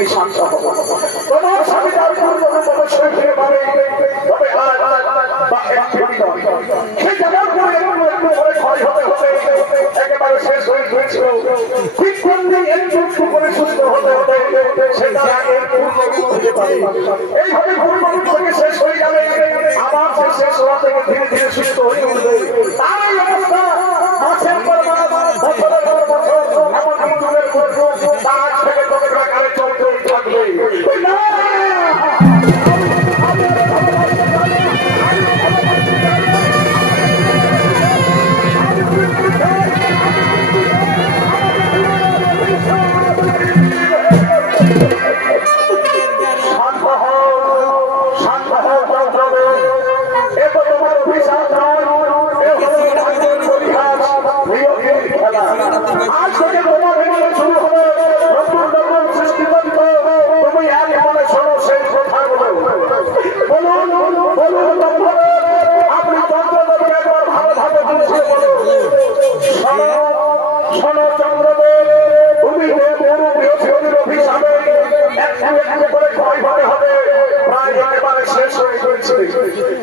তুমি শান্ত হও। তোমার স্বামী তার পূর্ণ অবশ্যই ফিরে পাবে, তবে সে যাবার পরে একটু একটু করে ক্ষয় হতে হতে একেবারে শেষ হয়ে গিয়েছিল। ঠিক করলেই একটু একটু করে সুস্থ হতে হতে সেটা আগে পূর্ণ খুঁজে পাবে। এইভাবে পূর্ণ থেকে শেষ হয়ে যাবে, আবার সে শেষ হওয়া থেকে ধীরে ধীরে সুস্থ হয়ে উঠবে। তার এই অবস্থা মাসের পর মাস, বছরের পর বছর, এমনকি যুগের পর যুগ তার থেকে তবে আকারে চলতে থাকবে।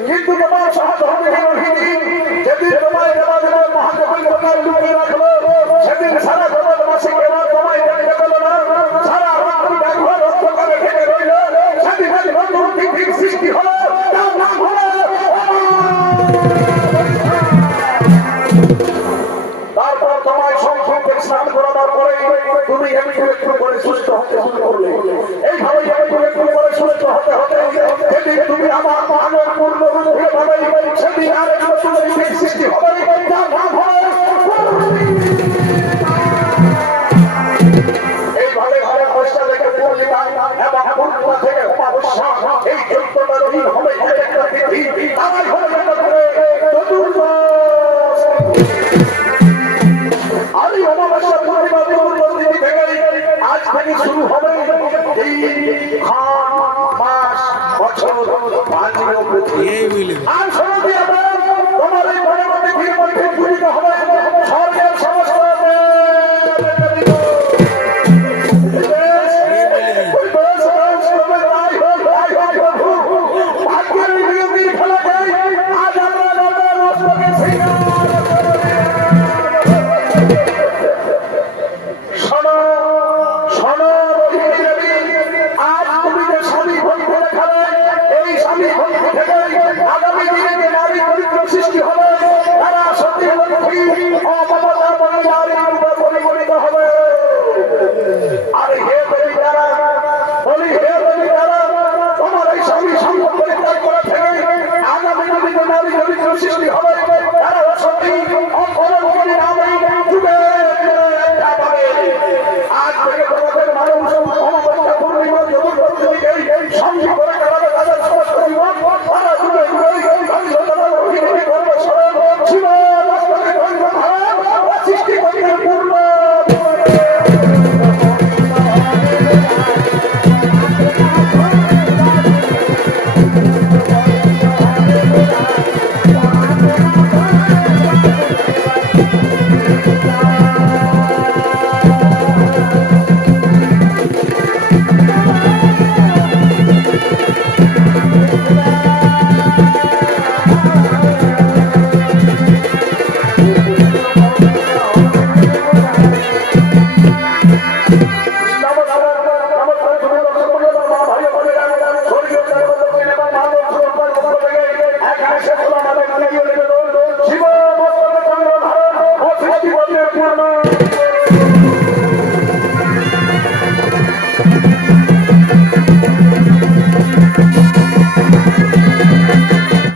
কিন্তু তোমার সহজ হবে যেদিন তোমার রাখলো সেদিন সারা জগৎ মাসিক এবার তোমায় দেখতে পেল না, সারা ঢেকে রইল, সেদিন ঠিক সৃষ্টি হলো। তারপর তোমায় সংক্ষেপে স্নান করাবার পরে তুমি একটু একটু করে সুস্থ হতে শুরু করলে। এইভাবে একটু একটু করে সুস্থ হতে হতে সেদিন তুমি আমার আলোর পূর্ণ রূপে পাবে, সেদিন আর একটু ঠিক সৃষ্টি হবে। এইভাবে ঘরে পয়সা লেগে পূর্ণিমা এবং পূর্ণিমা থেকে অমাবস্যা, এই 14টা দিন হবে একটা তিথি। তাই হয়ে যেতে পারে চতুর্দশ। আর এই অমাবস্যা পূর্ণিমা চতুর্দশী থেকে আজ থেকে শুরু হবে এই মাস, বছর, আর